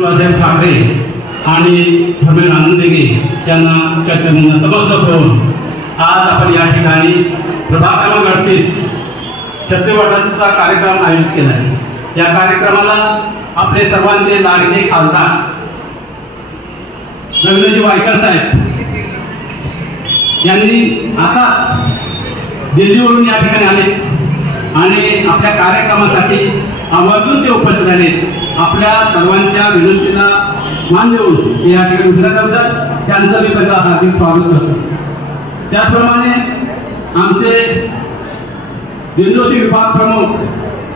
बाळासाहेब ठाकरे आणि धर्मेंद्र आनंदगे यांना चर्चेमध्ये नतमस्तक होऊन आज आपण या ठिकाणी प्रभाग क्रमांक 38 छत्तीवाटाचा कार्यक्रम आयोजित केला आहे। या कार्यक्रमाला आपले सर्वांचे लाडके खासदार रवींद्रजी वायकर साहेब यांनी आताच दिल्लीवरून या ठिकाणी आले आणि आपल्या कार्यक्रमासाठी आवर्जून ते उपस्थित झाले। आपल्या सर्वांच्या विनंतीला मान देऊन या ठिकाणी उतरल्याबद्दल त्यांचं मी पहिला हार्दिक स्वागत करतो। त्याचप्रमाणे आमचे दिंडोशी विभाग प्रमुख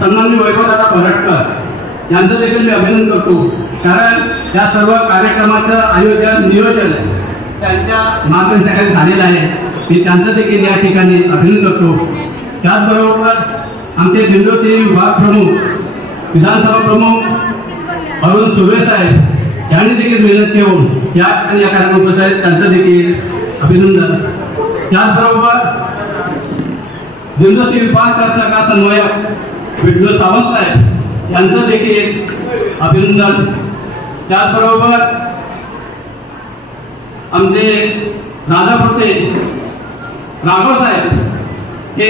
सन्माननीय वैभवदादा भरटकर यांचं देखील मी अभिनंदन करतो, कारण या सर्व कार्यक्रमाचं आयोजन नियोजन त्यांच्या मार्गदर्शनाखाली झालेलं आहे। मी त्यांचं देखील या ठिकाणी अभिनंदन करतो। त्याचबरोबर आमचे दिंडोशी विभाग प्रमुख विधानसभा प्रमुख अरुण सुर्वे साहेब यांनी देखील मेहनत घेऊन या ठिकाणी या कार्यक्रमात आहेत, त्यांचं देखील अभिनंदन। त्याचबरोबर दिंडोशी विभाग शाखा समन्वयक विठ्ठल सावंत साहेब यांचं देखील अभिनंदन। त्याचबरोबर आमचे राजापूरचे राघव साहेब हे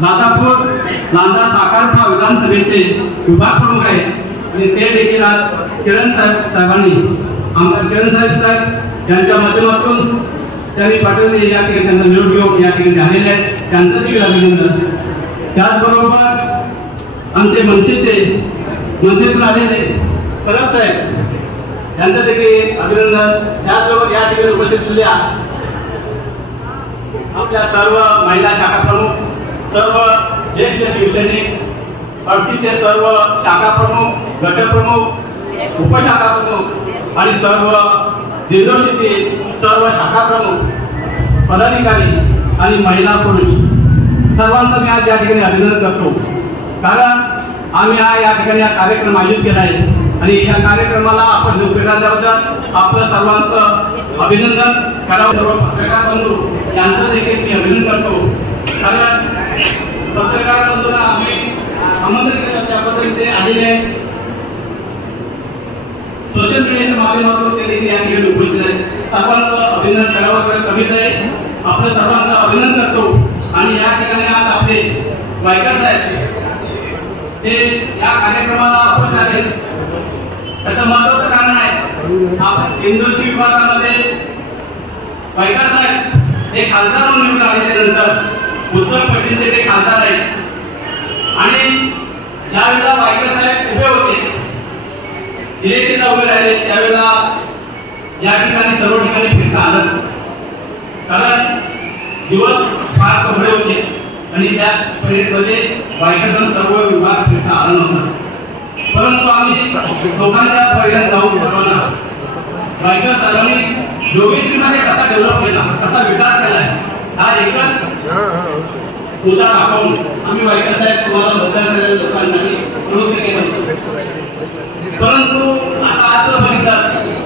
राजापूर लांजा साकारठा विधानसभेचे विभाग प्रमुख आहेत आणि ते देखील आज किरण साहेबांनी किरण साहेब यांच्या माध्यमातून त्यांनी पाठवले या ठिकाणी त्यांचा निरोप घेऊन या ठिकाणी आलेले आहेत, त्यांचं देखील अभिनंदन। त्याचबरोबर आमचे मनसेतून आलेले परब साहेब यांचं देखील अभिनंदन। त्याचबरोबर या ठिकाणी उपस्थित असलेल्या आपल्या सर्व महिला शाखा प्रमुख, सर्व ज्येष्ठ शिवसैनिक, अडतीचे सर्व शाखा प्रमुख, गटप्रमुख, उपशाखा प्रमुख आणि सर्व दिंडोशीतील सर्व शाखा प्रमुख, पदाधिकारी आणि महिला पुरुष सर्वांचं मी आज या ठिकाणी अभिनंदन करतो, कारण आम्ही या ठिकाणी कार्यक्रम आयोजित केला आहे आणि या कार्यक्रमाला आपण उपस्थित राहिल्याबद्दल आपलं सर्वांचं अभिनंदन करावं। सर्व पत्रकार बंधू यांचं देखील मी अभिनंदन करतो, कारण पत्रकार बंधूंना आम्ही आमंत्रित केलं त्याबद्दल ते आलेले आहेत। सोशल मीडियाच्या माध्यमातून ते देखील या ठिकाणी उपस्थित आहेत, सर्वांचं अभिनंदन करावं कमीच आहे। आपलं सर्वांचं अभिनंदन करतो आणि या ठिकाणी आज आपले वायकर साहेब हे या कार्यक्रमाला उपस्थित आहेत। त्याचं महत्त्वाचं कारण आहे, आपण दिंडोशी विभागामध्ये वायकर साहेब हे खासदार म्हणून निवडून आल्यानंतर उत्तर पश्चिमचे ते खासदार आहेत आणि ज्यावेळेला वायकर साहेब उभे होते इलेक्शनला उभे राहिले त्यावेळेला या ठिकाणी सर्व ठिकाणी फिरता आलं, कारण दिवस फार कोरडे होते आणि त्या पिरियडमध्ये वायकरचा सर्व विभाग फिरता आला नव्हता, परंतु आम्ही लोकांच्या पर्यंत जाऊन ठरवला वायकर साहेबांनी जोगेश्वरीमध्ये कसा डेव्हलप केला, कसा विकास केला हा एकच मुद्दा दाखवून आम्ही वायकर साहेब तुम्हाला मतदान करणाऱ्या लोकांसाठी प्रवृत्त केलं। परंतु आता असं बघितलं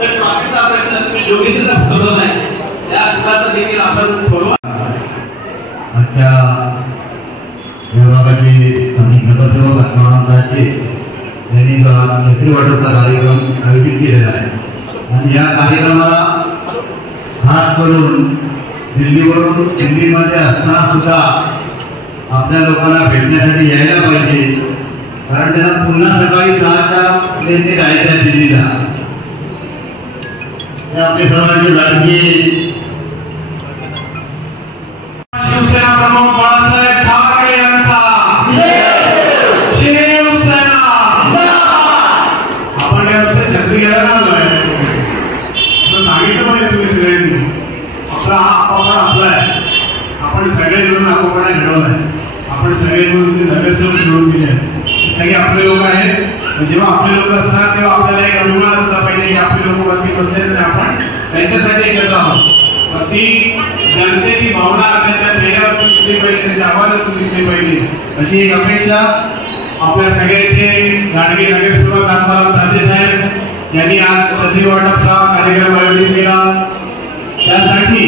तर ट्रॅफिकचा प्रश्न तुम्ही जोगेश्वरीचा ठरवला आहे, त्या विकासाचा देखील आपण सोडवा। आजच्या विभागाचे स्थानिक नगरसेवक आत्मानंदाचे यांनी छत्तीवाटाचा कार्यक्रम आयोजित केलेला आहे आणि या कार्यक्रमाला खास करून दिल्लीमध्ये असताना सुद्धा आपल्या लोकांना भेटण्यासाठी यायला पाहिजे, कारण त्यांना पुन्हा सकाळी 6च्या प्लेनने जायचं आहे दिल्लीला। ते आपले सर्वांचे लाडके शिवसेना प्रमुख बाळासाहेब ठाकरे यांचा शिवसेना। आपण यापेक्षा छत्री घ्यायला लागलोय सांगितलं पाहिजे तुम्ही सगळ्यांनी, आपला हा आपापा आपला आहे, आपण सगळे मिळून आपापा घडवलाय, आपण सगळे मिळून नगरसेवक निवडून दिले आहेत, सगळे आपले लोक आहेत। जेव्हा आपले लोक असतात तेव्हा आपल्याला एक अभिमान असला पाहिजे की आपले लोक वरती बसले आणि आपण त्यांच्यासाठी एकत्र आहोत। ती जनतेची भावना त्यांच्या चेहऱ्यावर दिसली पाहिजे, त्यांच्या आवाजातून दिसली पाहिजे, अशी एक अपेक्षा आपल्या सगळ्यांचे लाडके नगरसेवक आत्माराम ताजे साहेब यांनी आज छत्री वाटपचा कार्यक्रम आयोजित केला। त्यासाठी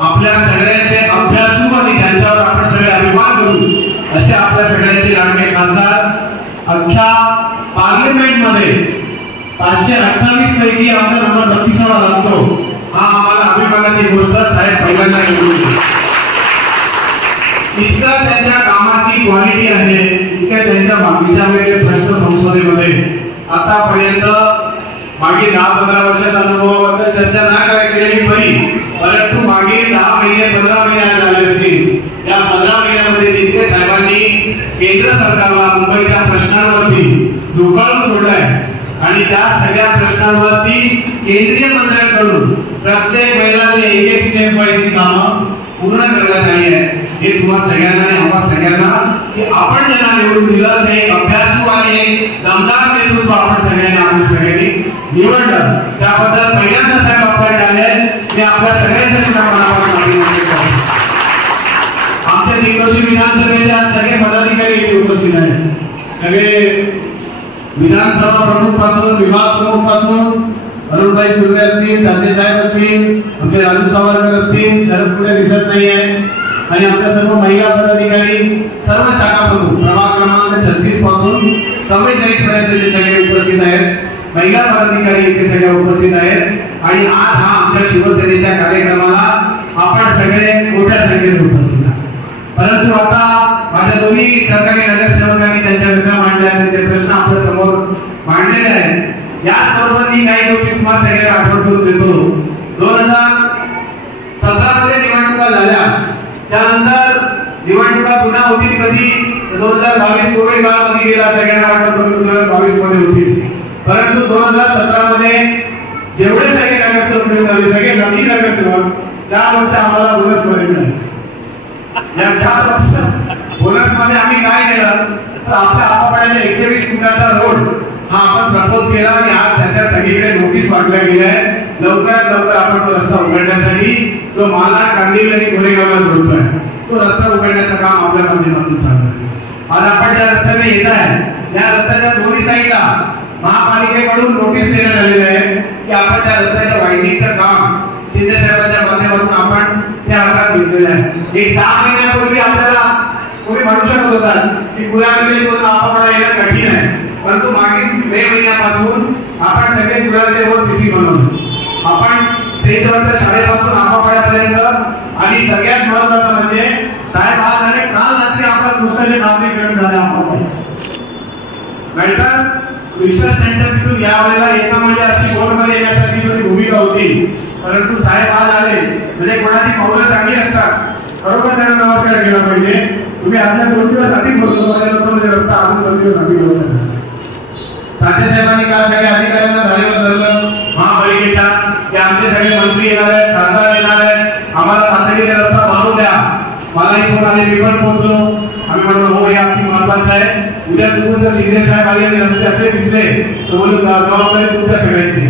आपल्या सगळ्यांचे अभ्यासू आणि ज्यांच्यावर आपण सगळे अभिमान करू असे आपल्या सगळ्यांचे लाडके खासदार अख्ख्या पार्लिमेंटमध्ये 528 पैकी आमचा नंबर 32वा लागतो. हा आम्हाला अभिमानाची गोष्ट साहेब पहिल्यांदा घेऊन इतका त्यांच्या कामाची क्वालिटी आहे, इतक्या त्यांच्या मागीच्या वेळेस प्रश्न संसदेमध्ये आतापर्यंत मागील 10-15 वर्षाचा अनुभवाबद्दल चर्चा नाही केलेली बरी, परंतु मागील 10 महिने 15 महिने झाले असतील. या 15 महिन्यामध्ये जितके साहेबांनी केंद्र सरकारला मुंबईच्या प्रश्नांवरती डोकावून सोडलाय आणि त्या सगळ्या प्रश्नांवरती केंद्रीय मंत्र्यांकडून प्रत्येक महिलाने एक स्टेप वाईज कामं पूर्ण करण्यात आली आहे. हे तुम्हाला सगळ्यांना आणि आम्हा सगळ्यांना की आपण ज्यांना निवडून दिलं ते अभ्यासू आणि दमदार नेतृत्व आपण सगळ्यांनी आपण सगळ्यांनी निवडलं, त्याबद्दल पहिल्यांदा साहेब आपल्याकडे आले. मी आपल्या सगळ्यांसाठी मनापासून अभिनंदन करतो. आमच्या दिग्दर्शी विधानसभेच्या सगळे पदाधिकारी इथे उपस्थित आहेत. सगळे विधानसभा प्रमुख पासून विभाग प्रमुख पासून अरुणभाई सुर्वे असतील, ताते साहेब असतील, आमचे राजू सावरकर असतील, शरद पुढे दिसत नाहीये, आणि आपल्या सर्व महिला पदाधिकारी, सर्व शाखा प्रमुख प्रभाग क्रमांक 36 पासून 44 पर्यंत जे सगळे उपस्थित आहेत, महिला पदाधिकारी इथे सगळे उपस्थित आहेत. आणि आज हा आमच्या शिवसेनेच्या कार्यक्रमाला आपण सगळे मोठ्या संख्येने उपस्थित आहात. परंतु आता माझ्या दोन्ही सरकारी नगरसेवकांनी त्यांच्या विचार मांडल्या, त्यांचे प्रश्न आपल्या समोर मांडलेले आहेत. याचबरोबर मी काही गोष्टी तुम्हाला सगळ्यांना आठवण करून देतो. 2017 मध्ये निवडणुका झाल्या, त्यानंतर निवडणुका पुन्हा होतील कधी 2022 कोविड काळामध्ये गेला, सगळ्यांना वाटत होतं 2022 मध्ये होतील. परंतु 2017 मध्ये जेवढे सगळे नगरसेवक झाले, सगळे नवीन नगरसेवक 4 वर्ष आम्हाला बोनस मध्ये मिळाले. या 4 वर्ष बोनस मध्ये आम्ही काय केलं तर आपल्या आपापल्या 120 फुटाचा रोड हा आपण प्रपोज केला आणि आज त्याच्या सगळीकडे नोटीस वाटल्या गेल्या आहेत. लवकरात लवकर आपण तो रस्ता उघडण्यासाठी तो माला कांदिवली आणि गोरेगावला जोडतोय, तो रस्ता उघडण्याचं काम आपल्या माध्यमातून चालू आहे. आज आपण ज्या रस्त्याने येत आहे, या रस्त्याच्या दोन्ही साईडला महापालिकेकडून नोटीस देण्यात आलेली आहे की आपण त्या रस्त्याच्या वायडिंगचं काम शिंदे साहेबांच्या माध्यमातून आपण त्या हातात घेतलेलं आहे. एक 6 महिन्यापूर्वी आपल्याला कोणी म्हणू शकत होता की गुलाबी आपापळा येणं कठीण आहे, परंतु मागील मे महिन्यापासून आपण सगळे गुलाबी व सीसी बनवले. आपण सेंटरच्या शाळेपासून आपापळ्यापर्यंत, आणि सगळ्यात महत्त्वाचं म्हणजे साहेब आज आणि काल रात्री आपल्या दुसऱ्याचे नामकरण झाले आपापळ्याचे. नाहीतर रिसर्च सेंटर तिथून यावेळेला एका म्हणजे अशी बोर्डमध्ये येण्यासाठी थोडी भूमिका होती, परंतु साहेब आज आले म्हणजे कोणाची पावलं चांगली असतात, बरोबर त्यांना नमस्कार केला पाहिजे. तुम्ही आजच्या 2 दिवस आधी बोलतो म्हणजे रस्ता अजून 2 दिवस आधी बोलतो. ताते साहेबांनी काल सगळ्या अधिकाऱ्यांना धारेवर धरलं महापालिकेच्या की आमचे सगळे मंत्री येणार आहेत, खासदार येणार आहेत, आम्हाला तातडीने रस्ता बनवून द्या. मलाही फोन आले, मी पण पोहोचलो. आम्ही म्हणलो हो हे अगदी महत्वाचं आहे. उद्या तुम्ही जर शिंदे साहेब आले आणि रस्ते असे दिसले तर बोलू जबाबदारी तुमच्या सगळ्यांची.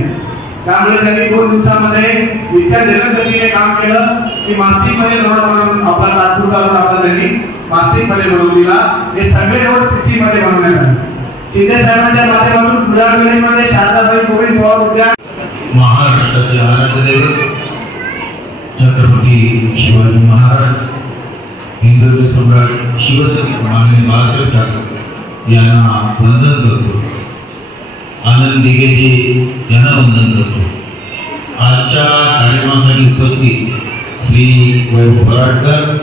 त्यामुळे त्यांनी 2 दिवसामध्ये इतक्या जलदगतीने काम केलं की मासिकमध्ये रोड म्हणून आपला तात्पुरता आपला त्यांनी मासिकमध्ये बनवून दिला. हे सगळे रोड सीसी मध्ये बनवण्यात आले. शिंदे साहेबांच्या माध्यमातून बुडाळमध्ये शारदाबाई कोविंद पवार उद्या महाराष्ट्राचे आराध्यदैवत छत्रपती शिवाजी महाराज, हिंदुत्व सम्राट शिवसैनिक माननीय बाळासाहेब ठाकरे यांना वंदन करतो. आनंद दिघेजी यांना वंदन करतो. आजच्या कार्यक्रमासाठी उपस्थित श्री वैभव पराडकर,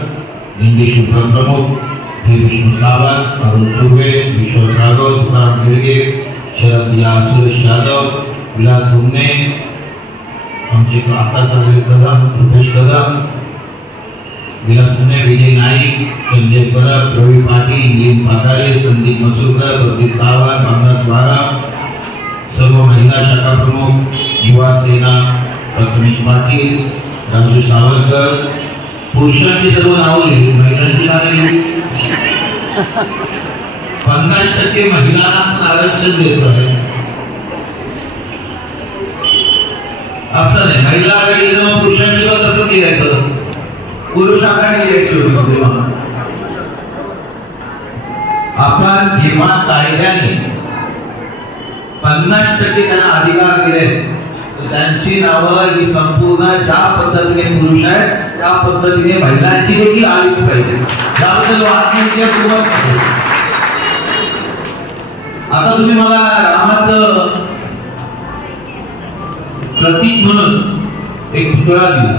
ज्ञानेश उपप्रमुख श्री विष्णू सावंत, अरुण सुर्वे, विश्वास राघव, तुकाराम गिरगे, शरद सुरेश यादव, विलास उमने, आमचे आकाश कदम, रुपेश कदम, विलास उमने, विजय नाईक, संजय परब, रवी पाटील, लीन पाताळे, संदीप मसूरकर, प्रदीप सावंत, रामदास वारा, सर्व महिला शाखा प्रमुख, युवा सेना प्रथमेश पाटील, राजू सावरकर, पुरुषांची सर्व नाव लिहिली, महिलांची नावे 50% महिलांना आरक्षण देत आहे. असं नाही, महिला आघाडीला पुरुषांनी तसं द्यायचं, पुरुष आघाडी द्यायची होती. आपण जेव्हा कायद्याने 50% त्यांना अधिकार दिले तर त्यांची नावं ही संपूर्ण ज्या पद्धतीने पुरुष आहेत त्या पद्धतीने महिलांची देखील आलीच पाहिजे. त्याबद्दल आता तुम्ही मला रामाचं प्रतीक म्हणून एक पुतळा दिला.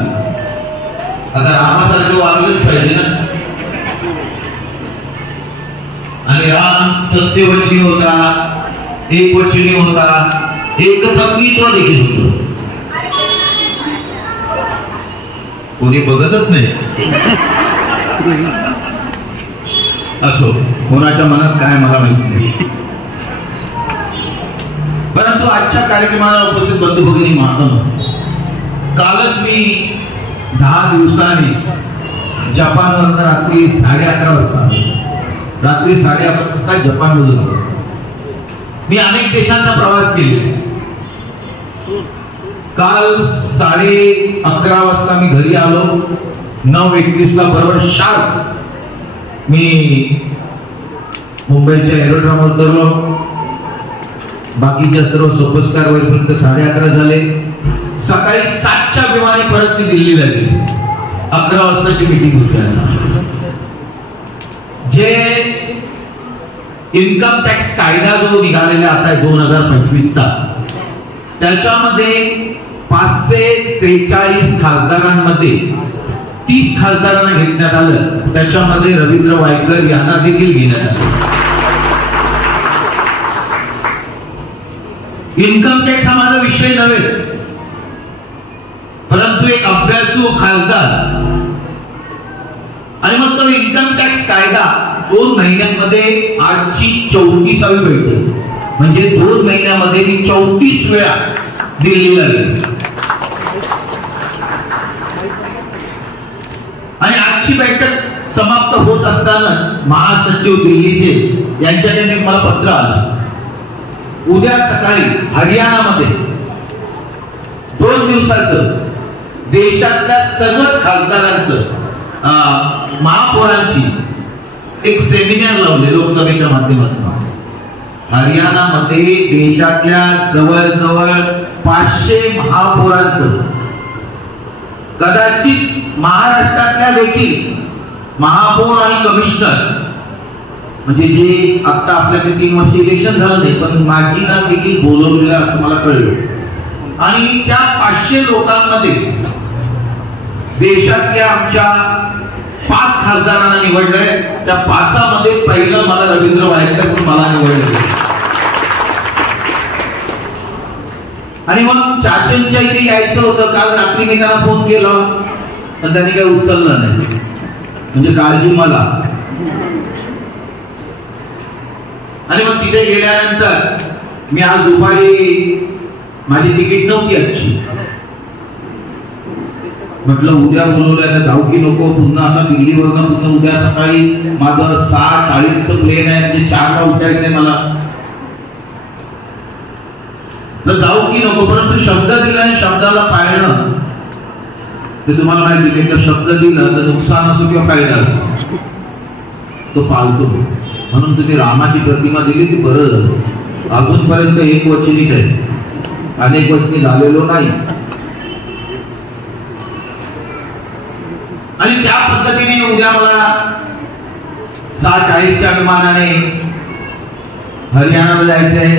आता रामासारखं वागलंच पाहिजे ना. आणि राम सत्यवचनी होता, एकवचनी होता, एकपत्नीत्व देखील होतं. कोणी बघतच नाही. असो, कोणाच्या मनात काय मला माहिती नाही. परंतु आजच्या कार्यक्रमाला उपस्थित बंधू भगिनी महात्मा, कालच मी 10 दिवसांनी जपानवरून रात्री 11:30 वाजता रात्री 11:30 वाजता जपानमधून आलो. मी अनेक देशांचा प्रवास केले. काल 11:30 वाजता मी घरी आलो. 9:21 ला बरोबर शार्प मी मुंबईच्या एरोड्रॉमवर उतरलो. बाकीच्या सर्व सोपस्कार वरपर्यंत 11:30 झाले. सकाळी 7च्या विमाने परत मी दिल्लीला गेले. 11 वाजताची मीटिंग होती. जे इन्कम टॅक्स कायदा जो निघालेला आता 2025चा, त्याच्यामध्ये 543 खासदारांमध्ये 30 खासदारांना घेण्यात आलं. त्याच्यामध्ये रवींद्र वायकर यांना देखील घेण्यात आलं. इन्कम टॅक्स हा माझा विषय नव्हेच, परंतु एक अभ्यासू खासदार आणि मग तो इन्कम टॅक्स कायदा 2 महिन्यांमध्ये आजची 34वी बैठक, म्हणजे 2 महिन्यामध्ये मी 34 वेळा दिल्लीला गेलो. आणि आजची बैठक समाप्त होत असताना महासचिव दिल्लीचे यांच्याकडे मला पत्र आलं. उद्या सकाळी हरियाणामध्ये 2 दिवसाचं देशातल्या सर्वच खासदारांचं महापौरांची एक सेमिनार लावले लोकसभेच्या माध्यमातून. हरियाणामध्ये देशातल्या जवळजवळ 500 महापौरांचं, कदाचित महाराष्ट्रातल्या देखील महापौर आणि कमिशनर, म्हणजे जे आता आपल्याकडे 3 वर्ष इलेक्शन झालं नाही, पण माझीना देखील बोलवलेलं असं मला कळलं. आणि त्या 500 लोकांमध्ये देशातल्या आमच्या 5 खासदारांना निवडलंय. त्या 5मध्ये पहिलं मला रवींद्र वायकर मला निवडलं. आणि मग चाचणच्या इथे यायचं होतं. काल रात्री मी त्यांना फोन केला, पण त्यांनी काही उचललं नाही. म्हणजे काळजी मला. आणि मग तिथे गेल्यानंतर मी आज दुपारी, माझी तिकीट नव्हती आजची, म्हटलं उद्या बोलवलं तर जाऊ की नको. पुन्हा आता दिल्लीवरून पुन्हा उद्या सकाळी माझं 6:40चं प्लेन आहे, म्हणजे 4ला उठायचंय मला, तर जाऊ की नको. परंतु शब्द दिला आणि शब्दाला पाळणं ते तुम्हाला माहिती. एकदा शब्द दिला तर नुकसान असो किंवा फायदा असो, तो पाळतो. म्हणून तुम्ही रामाची प्रतिमा दिली ती बरं झालं. अजूनपर्यंत एकवचनीच आहे, अनेक वचनी झालेलो नाही. आणि त्या पद्धतीने उद्या मला 6:40च्या विमानाने हरियाणाला जायचंय.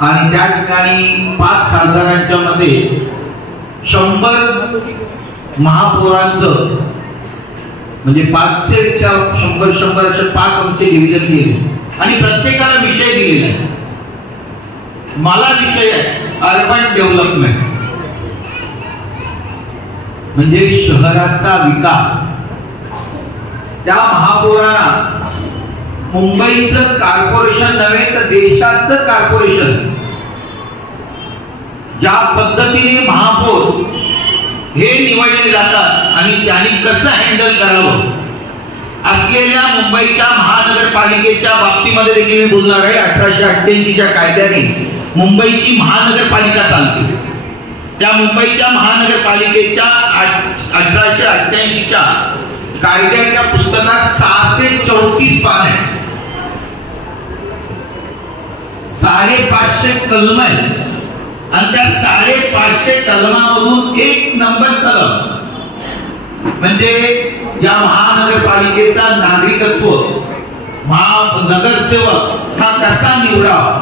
आणि त्या ठिकाणी 5 खासदारांच्या मध्ये 100 महापौरांचं, म्हणजे 500च्या 100 5 आमचे डिव्हिजन केले आणि प्रत्येकाला विषय दिलेला आहे. मला विषय आहे अर्बन डेव्हलपमेंट, म्हणजे शहराचा विकास. त्या महापौरांना मुंबईचं कॉर्पोरेशन नव्हे तर देशाचं कॉर्पोरेशन, ज्या पद्धतीने महापौर हे निवडले जातात आणि त्यांनी कसं हँडल करावं असलेल्या मुंबईच्या महानगरपालिकेच्या बाबतीमध्ये देखील मी बोलणार आहे. 1888च्या कायद्याने मुंबईची महानगरपालिका चालते. त्या मुंबईच्या महानगरपालिकेच्या 1888च्या कायद्याच्या पुस्तकात 634 पान आहेत, 550 कलम आहेत. आणि त्या 550 कलमामधून 1 नंबर कलम म्हणजे या महानगरपालिकेचा नागरिकत्व, नगरसेवक हा कसा निवडावा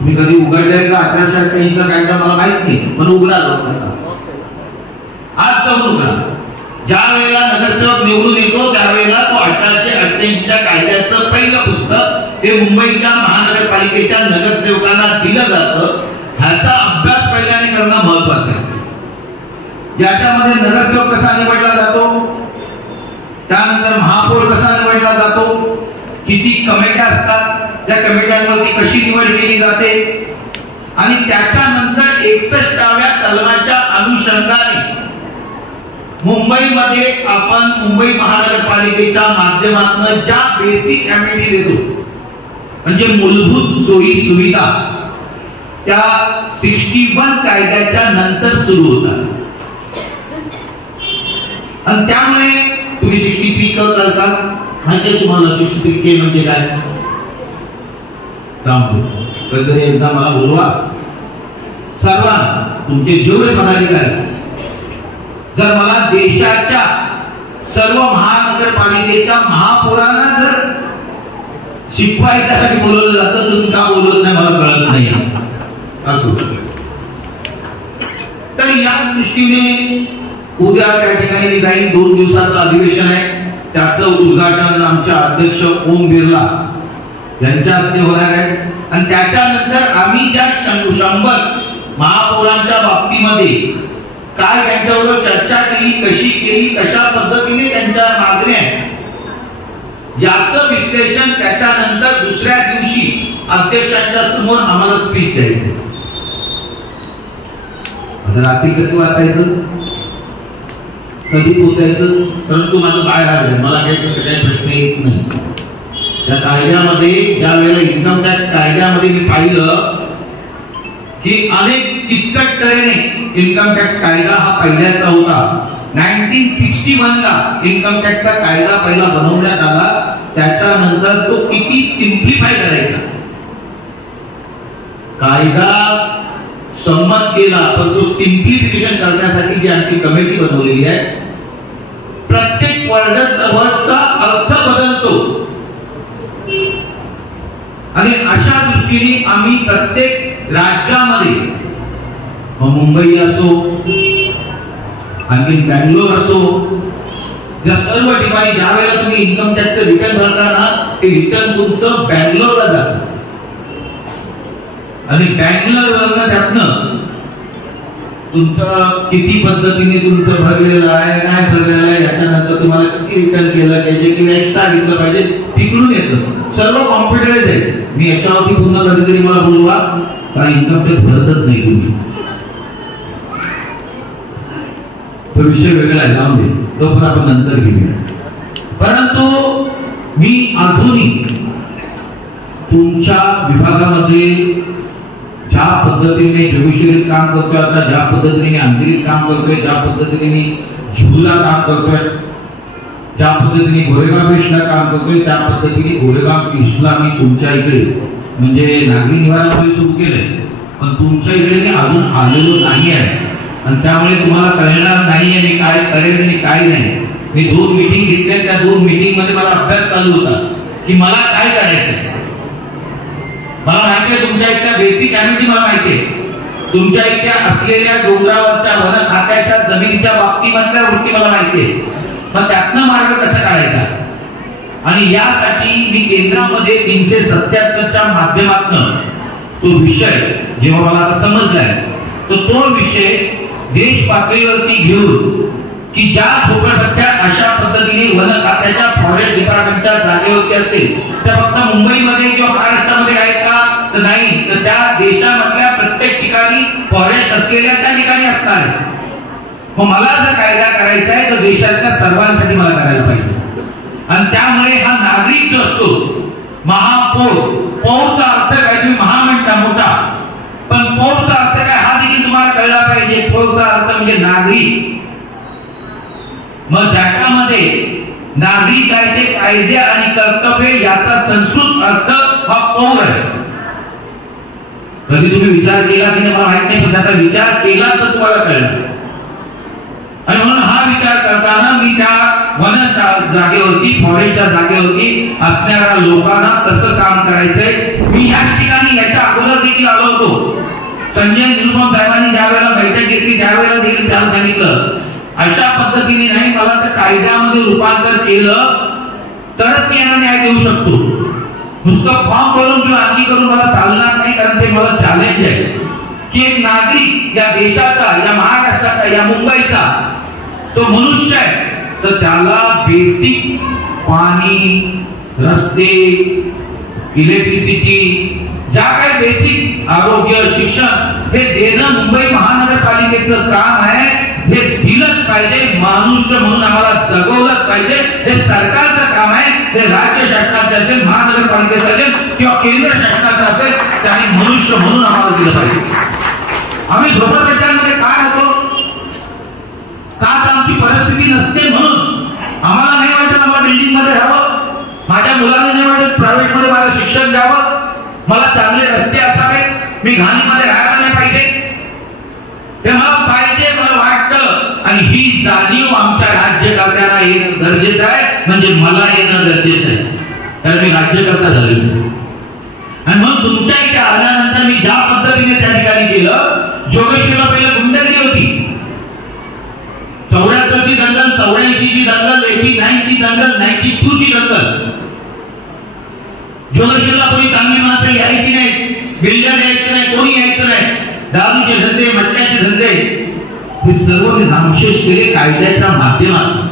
मी कधी उघडले का 1888 कायदा मला माहित नाही, पण उघडा आज जाऊन उघडा. ज्या वेळेला नगरसेवक निवडून येतो त्यावेळेला तो 1888च्या कायद्याचं पहिलं पुस्तक हे मुंबईच्या महानगरपालिकेच्या नगरसेवकांना दिलं जातं. ह्याचा अभ्यास पहिल्याने करणं महत्वाचं आहे. याच्यामध्ये नगरसेवक कसा निवडला जातो, त्यानंतर महापौर कसा निवडला जातो, किती कमिट्या असतात, त्या कमिट्यांवरती कशी निवड केली जाते, आणि त्याच्यानंतर 61व्या कलमाच्या अनुषंगाने मुंबईमध्ये आपण मुंबई महानगरपालिकेच्या माध्यमातून ज्या बेसिक अमेनिटी देतो म्हणजे मूलभूत सोयी सुविधा त्या 61 कायद्याच्या नंतर सुरू होतात. आणि त्यामुळे तुम्ही 63 करता माहिती तुम्हाला 63 म्हणजे काय कधीतरी एकदा मला बोलवा. सर्वांना तुमचे जेवढे पदाधिकारी जर मला देशाच्या सर्व महानगरपालिकेच्या महापौरांना जर शिकवायच्यासाठी बोलवलं जातं तर का बोलवत नाही मला कळत नाही. असं तर या दृष्टीने उद्या त्या ठिकाणी जाईल 2 दिवसाचं अधिवेशन आहे. त्याचं उद्घाटन आमचे अध्यक्ष ओम बिर्ला यांच्या हस्ते होणार आहे. आणि त्याच्यानंतर आम्ही ज्या 100 महापौरांच्या बाबतीमध्ये काय त्यांच्याबरोबर चर्चा केली, कशी केली, कशा पद्धतीने त्यांच्या मागण्या याचं विश्लेषण त्याच्यानंतर दुसऱ्या दिवशी अध्यक्षांच्या समोर आम्हाला स्पीच द्यायचं. आता रात्री कधी वाचायचं, कधी पोचायचं, परंतु माझं काय आहे मला काही तसं काही प्रश्न येत नाही. त्या कायद्यामध्ये ज्या वेळेला इन्कम टॅक्स कायद्यामध्ये मी पाहिलं की अनेक किचकट तऱ्हेने इन्कम टॅक्स कायदा हा पहिल्याचा होता. 1961 ला इन्कम टॅक्सचा कायदा पहिला बनवण्यात आला. त्याच्यानंतर तो किती सिम्प्लिफाय करायचा कायदा संमत केला, पण तो सिम्प्लिफिकेशन करण्यासाठी जी आणखी कमिटी बनवलेली आहे प्रत्येक वर्डचा अर्थ बदलतो. आणि अशा दृष्टीने आम्ही प्रत्येक राज्यामध्ये मुंबई असो आणखी बँगलोर असो या सर्व ठिकाणी ज्या वेळेला तुम्ही इन्कम टॅक्सचं रिटर्न भरताना ते रिटर्न तुमचं बँगलोरला जातं आणि बँगलोरवरनं त्यातनं तुमचं किती पद्धतीने तुमचं भरलेलं आहे नाही भरलेलं आहे याच्यानंतर तुम्हाला किती रिटर्न केलं पाहिजे किंवा एक्स्ट्रा घेतलं पाहिजे तिकडून येतं. सर्व कॉम्प्युटराइज आहे. मी याच्यावरती पुन्हा कधीतरी मला बोलवा कारण इन्कम टॅक्स भरतच नाही तुम्ही. तो विषय वेगळा आहे, जाऊन दे, तो पण आपण नंतर घेऊया. परंतु मी अजूनही तुमच्या विभागामध्ये ज्या पद्धतीने ज्युडिशियरी काम करतोय, आता ज्या पद्धतीने आंतरिक काम करतोय, ज्या पद्धतीने मी झुला काम करतोय, ज्या पद्धतीने गोरेगाव ईस्टला काम करतोय, त्या पद्धतीने गोरेगाव ईस्टला मी तुमच्या इकडे म्हणजे नागरी निवारण सुरू केलंय, पण तुमच्या इकडे मी अजून आलेलो नाही आहे. आणि त्यामुळे तुम्हाला कळणार नाही आहे मी काय करेन आणि काय नाही. मी 2 मीटिंग घेतल्या, त्या 2 मीटिंग मध्ये मला अभ्यास चालू होता की मला काय करायचंय. मला माहिती आहे तुमच्या इथल्या बेसिक अमेनिटी मला माहिती आहे. तुमच्या इथल्या असलेल्या डोंगरावरच्या वन खात्याच्या जमिनीच्या बाबतीमधल्या वृत्ती मला माहिती आहे. पण त्यातनं मार्ग कसा काढायचा आणि यासाठी मी केंद्रामध्ये 377च्या माध्यमातून तो विषय जेव्हा मला आता समजलाय तर तो विषय देश पातळीवरती घेऊन की ज्या झोपडपट्ट्या अशा पद्धतीने वन खात्याच्या फॉरेस्ट डिपार्टमेंटच्या जागेवरती असतील त्या फक्त मुंबईमध्ये किंवा महाराष्ट्रामध्ये आहेत का तर नाही, तर त्या देशामधल्या प्रत्येक ठिकाणी फॉरेस्ट असलेल्या त्या ठिकाणी असणार. मग मला जर कायदा करायचा आहे तर देशातल्या सर्वांसाठी मला करायला पाहिजे. आणि त्यामुळे हा नागरिक जो असतो महापौर, पौरचा अर्थ काय तुम्ही महा म्हणता मोठा, पण पौरचा अर्थ काय हा देखील तुम्हाला कळला पाहिजे. पौरचा अर्थ म्हणजे नागरिक. मग ज्याच्यामध्ये नागरिकाचे कायदे आणि कर्तव्य याचा संस्कृत अर्थ हा पौर आहे. कधी तुम्ही विचार केला की मला माहित नाही, पण त्याचा विचार केला तर तुम्हाला कळलं. आणि म्हणून हा विचार करताना मी त्या वन जागेवरती फॉरेस्टच्या जागेवरती असणाऱ्या लोकांना कसं काम करायचंय मी या ठिकाणी याच्या अगोदर देखील संजय निरुपम साहेबांनी ज्या वेळेला बैठक घेतली त्यावेळेला देखील त्याला सांगितलं अशा पद्धतीने नाही, मला तर कायद्यामध्ये रूपांतर केलं तरच मी यांना न्याय देऊ शकतो. नुसतं फॉर्म भरून किंवा आणखी करून मला चालणार नाही, कारण ते मला चॅलेंज आहे की एक नागरिक या देशाचा, या महाराष्ट्राचा, या मुंबईचा तो मनुष्य आहे, तर त्याला बेसिक पाणी, रस्ते, इलेक्ट्रिसिटी, ज्या काही बेसिक आरोग्य, शिक्षण हे देणं मुंबई महानगरपालिकेचं काम आहे. हे दिलंच पाहिजे. मनुष्य म्हणून आम्हाला जगवलंच पाहिजे. हे सरकारचं काम आहे. हे राज्य शासनाचे असेल, महानगरपालिकेचं असेल किंवा केंद्र शासनाचं असेल, त्यांनी मनुष्य म्हणून आम्हाला दिलं पाहिजे. आम्ही झोपडपट्ट्यांमध्ये काय होतो का तर आमची परिस्थिती नसते म्हणून आम्हाला नाही वाटत आम्हाला बिल्डिंग मध्ये राहावं, माझ्या मुलांना नाही वाटत प्रायव्हेट मध्ये मला शिक्षण द्यावं, मला चांगले रस्ते असावे, मी घाणीमध्ये राहायला नाही पाहिजे. ते मला पाहिजे, मला वाटतं. आणि ही जाणीव आमच्या राज्यकर्त्यांना येणं गरजेचं आहे, म्हणजे मला येणं गरजेचं आहे, कारण मी राज्यकर्ता झालेलो. आणि मग तुमच्या इथे आल्यानंतर मी ज्या पद्धतीने त्या ठिकाणी केलं, जोगेश्वरला पहिला गुंडगिरी होती. 74 ची दंगल, 84 ची दंगल, 89 ची दंगल, 92 ची दंगल. जोगेश्वरला कोणी चांगली माणसं यायची नाही, बिल्डर यायचं नाही, कोणी यायचं नाही. दारूचे धंदे, मटण्याचे धंदे हे सर्व नामशेष केले कायद्याच्या माध्यमातून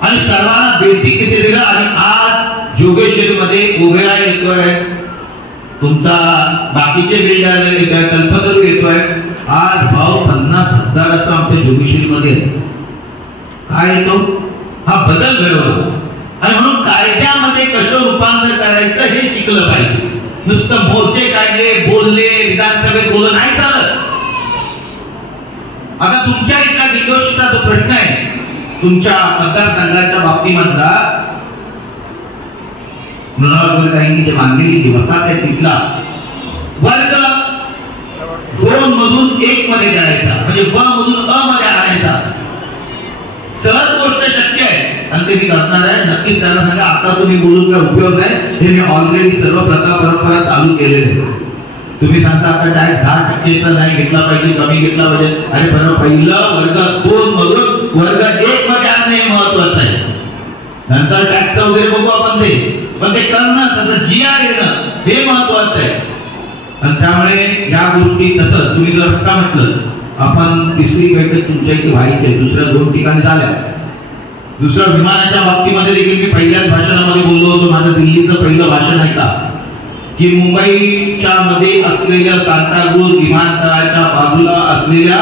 आणि सर्वांना बेसिक किती दिलं. आणि आज जोगेश्वरीमध्ये उभेरा येतोय, तुमचा बाकीचे बिल्डर येतोय, कल्पतरू येतोय. आज भाव 50,000चा आमच्या जोगेश्वरीमध्ये काय येतो, हा बदल घडवला. आणि म्हणून कायद्यामध्ये कसं रूपांतर करायचं हे शिकलं पाहिजे. नुसतं मोर्चे काढले, बोलले, विधानसभेत बोललं नाही चालत. आता तुमच्या इथला दिग्दर्शकाचा जो प्रश्न आहे, तुमच्या मतदारसंघाच्या बाबतीमधला मृणालताईंनी जे बांधलेली वसाहत आहे तिथला वर्ग 2 मधून 1 मध्ये करायचा, म्हणजे ब मधून अ मध्ये आणायचा. सहज गोष्ट शक्य आहे आणि ते मी करणार आहे. नक्कीच त्यांना सांगा आता तुम्ही बोलून काय उपयोग आहे, हे मी ऑलरेडी सर्व प्रथा परंपरा चालू केलेले आहे. तुम्ही सांगता आता टॅक्स 10% नाही घेतला पाहिजे, कमी घेतला पाहिजे. अरे बरं, पहिलं वर्ग 2 मधून वर्ग 1 मध्ये आणणे महत्वाचं आहे. नंतर टॅक्स वगैरे बघू आपण ते, पण ते करणं, त्याचं GR येणं हे महत्वाचं आहे. आणि त्यामुळे या गोष्टी तसंच तुम्ही जर रस्ता म्हटलं, आपण तिसरी बैठक तुमच्या इथे व्हायची, दुसऱ्या 2 ठिकाणी झाल्या. दुसऱ्या विमानाच्या बाबतीमध्ये देखील मी पहिल्याच भाषणामध्ये बोललो होतो. माझं दिल्लीचं पहिलं भाषण आहे का की मुंबईच्या मध्ये असलेल्या सांताक्रूझ विमानतळाच्या बाजूला असलेल्या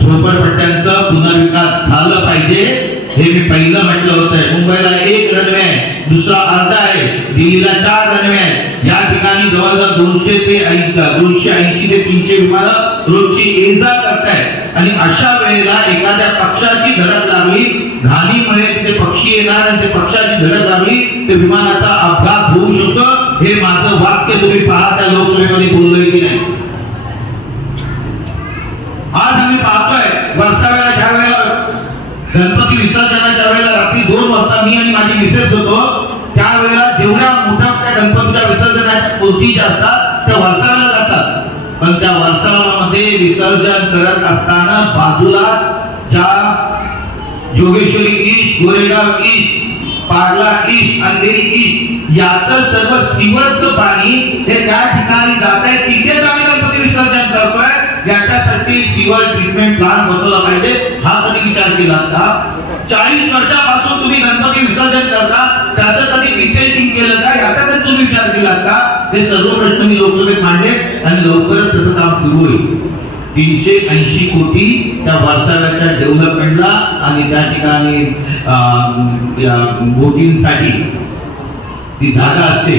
झोपडपट्ट्यांचं पुनर्विकास झालं पाहिजे, हे मी पहिलं म्हटलं होतं. मुंबईला 1 रनवे आहे, दुसरा अर्धा आहे, दिल्लीला 4 रनवे आहे. या ठिकाणी जवळजवळ 280 ते 300 विमानं रोजची ये-जा करतायत. आणि अशा वेळेला एखाद्या पक्षाची धडक लागली, घाणीमुळे तिथे पक्षी येणार आणि ते पक्षाची धडक लागली, ते विमानाचा अपघात होऊ शकतो. हे माझं वाक्य तुम्ही पहा, त्या लोकसभेमध्ये बोललोय की नाही. आज आम्ही पाहतोय वर्षावेळेला ज्या वेळेला गणपती विसर्जनाच्या वेळेला रात्री 2 वाजता मी आणि माझी मिसेस होतो, त्यावेळेला जेवढ्या मोठ्या गणपतीच्या विसर्जनाच्या मूर्ती ज्या असतात त्या वर्षावेळेला जातात. पण त्या वर्षामध्ये विसर्जन करत असताना बाजूला ज्या Jogeshwari east, Goregaon east, Parla east, Andheri east याचं सर्व सीवरचं पाणी हे त्या ठिकाणी जात आहे. तिथेच आम्ही गणपती विसर्जन करतोय. याच्यासाठी सीवर ट्रीटमेंट प्लांट बसवला पाहिजे. हा कधी विचार केला का? 40 वर्षापासून तुम्ही गणपती विसर्जन करता, त्याचं कधी रिसेटिंग केलं का? याचा कधी तुम्ही विचार केला का? हे सर्व प्रश्न मी लोकसभेत मांडले आणि लवकरच त्याचं काम सुरू होईल. 380 कोटी त्या वर्षाव्याच्या डेव्हलपमेंटला आणि त्या ठिकाणी बोटींसाठी ती जागा असते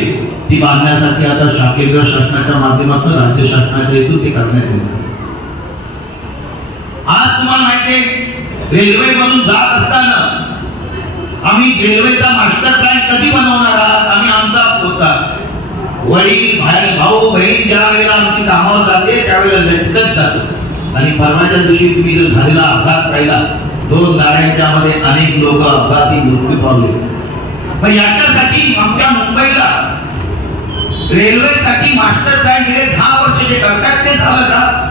ती बांधण्यासाठी आता केंद्र शासनाच्या माध्यमातून राज्य शासनाच्या हेतून ते करण्यात येईल. आज तुम्हाला माहितीये रेल्वे मधून जात असताना आम्ही रेल्वेचा मास्टर प्लॅन कधी बनवणार आहात? आम्ही आमचा होता वडील, भाऊ, बहीण ज्या वेळेला आमची कामावर जाते त्यावेळेला लटकत जातो. आणि परवाच्या दिवशी तुम्ही जर झालेला अपघात पाहिला, 2 गाड्यांच्या मध्ये अनेक लोक अपघाती मृत्यू पावले. पण याच्यासाठी आमच्या मुंबईला रेल्वेसाठी मास्टर प्लॅन गेले 10 वर्ष जे करतात ते झालं का?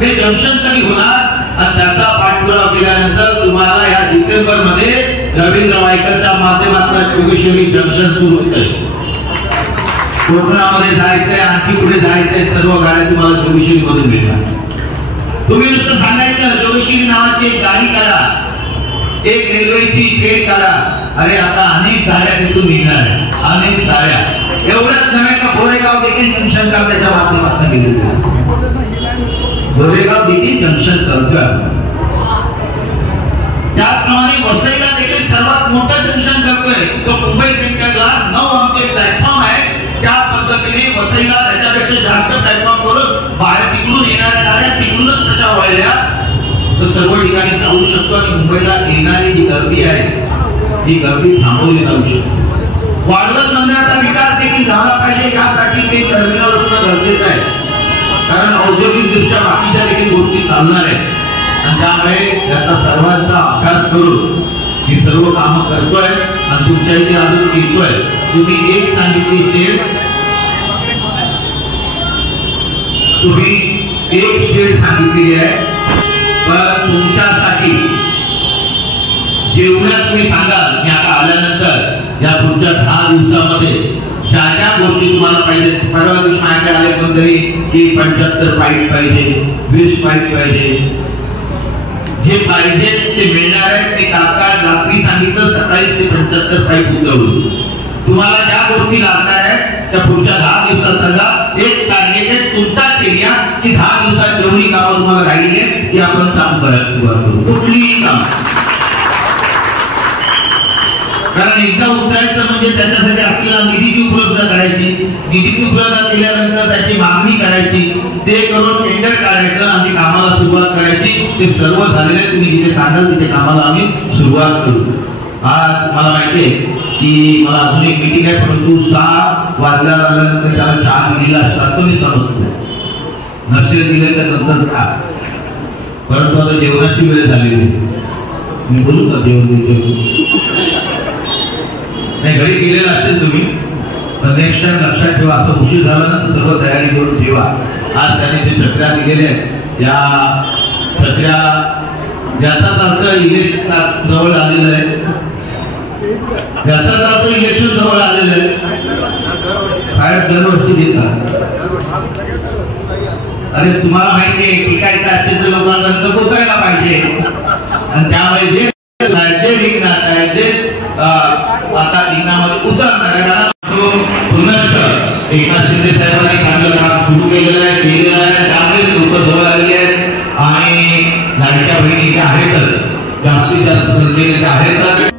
हे जंक्शन कधी होणार आणि त्याचा पाठपुरावा केल्यानंतर तुम्हाला या डिसेंबर मध्ये रवींद्र वायकरच्या माध्यमातून योगेश्वरी जंक्शन सुरू होते. कोकणामध्ये जायचंय, आणखी पुढे जायचंय, सर्व गाड्या तुम्हाला जोगेश्वरी मधून मिळणार. तुम्ही नुसतं सांगायचं जोगेश्वरी नावाची एक गाडी करा, एक रेल्वेची ट्रेन करा. अरे आता अनेक गाड्या तिथून निघणार आहे, अनेक गाड्या. एवढंच नव्हे का गोरेगाव देखील जंक्शन का त्याच्या माध्यमातून गेलेलं. गोरेगाव देखील जंक्शन करतोय. त्याचप्रमाणे वसईला देखील सर्वात मोठं जंक्शन करतोय. तो मुंबई सेंट्रलला 9 आमचे प्लॅटफॉर्म आहे. त्या पद्धतीने वसईला त्याच्यापेक्षा जास्त प्लॅटफॉर्म करून बाहेर तिकडून येणाऱ्या गाड्या तिकडूनच तशा व्हायला तर सर्व ठिकाणी जाऊ शकतो आणि मुंबईला येणारी जी गर्दी आहे ही गर्दी थांबवली जाऊ शकते. वाढवत मंदिराचा विकास देखील झाला पाहिजे, यासाठी ते टर्मिनल असणं गरजेचं आहे. कारण औद्योगिक दृष्ट्या बाकीच्या देखील गोष्टी चालणार आहेत आणि त्यामुळे याचा सर्वांचा अभ्यास करून ही सर्व कामं करतोय आणि तुमच्या इथे अजून येतोय. तुम्ही एक सांगितली शेड, तुम्ही एक शेड सांगितलेली आहे, पण तुमच्यासाठी जेवढ्या तुम्ही सांगाल मी आता आल्यानंतर या पुढच्या 10 दिवसामध्ये ज्या ज्या गोष्टी तुम्हाला पाहिजे. परवा दिवशी सांगते आले कोणतरी की 75 पाईप पाहिजे, 20 पाईप पाहिजे, जे पाहिजे ते मिळणार आहे. ते तात्काळ रात्री सांगितलं, सकाळी ते 75 पाईप उतरवू. तुम्हाला ज्या गोष्टी लागणार आहेत त्या पुढच्या 10 दिवसात सांगा. एक टार्गेट तुमचाच एरिया की 10 दिवसात जेवढी कामं तुम्हाला राहिली आहेत ती आपण काम करायला सुरुवात करू, कुठलीही काम. कारण एकदा उतरायचं म्हणजे त्याच्यासाठी असलेला निधीची उपलब्ध करायची, निधीची उपलब्ध केल्यानंतर त्याची मागणी करायची, ते करून टेंडर काढायचं आणि कामाला सुरुवात करायची. ते सर्व झालेले तुम्ही जिथे सांगाल तिथे कामाला आम्ही सुरुवात करू. आज मला माहिती आहे की मला अजून एक मीटिंग आहे, परंतु 6 वाजल्या झाल्यानंतर त्याला चहा दिलेला असं मी समजतो. नसेल दिले तर नंतर का, परंतु आता जेवणाची वेळ झालेली. मी बोलू का नाही घरी गेलेला असेल तुम्ही, पण नेक्स्ट टाइम लक्षात ठेवा. असं उशीर झाला ना तर सर्व तयारी करून ठेवा. आज त्यांनी जे छत्र्या दिलेल्या आहेत या छत्र्या याचाच अर्थ इलेक्शन जवळ आलेलं आहे, याचाच अर्थ इलेक्शन जवळ आलेलं आहे. साहेब दरवर्षी देतात. अरे तुम्हाला माहिती आहे टिकायचं असेल तर लोकांपर्यंत पोहोचायला पाहिजे आणि त्यामुळे जे रिंगणात आहे जे आता रिंगणामध्ये उतरणार आहे पुनश्च एकनाथ शिंदे साहेबांनी चांगलं काम सुरू केलेलं आहे, त्यामुळे लोक जवळ आलेली आहेत आणि लाडक्या बहिणी त्या आहेतच, जास्तीत जास्त संख्येने त्या आहेतच.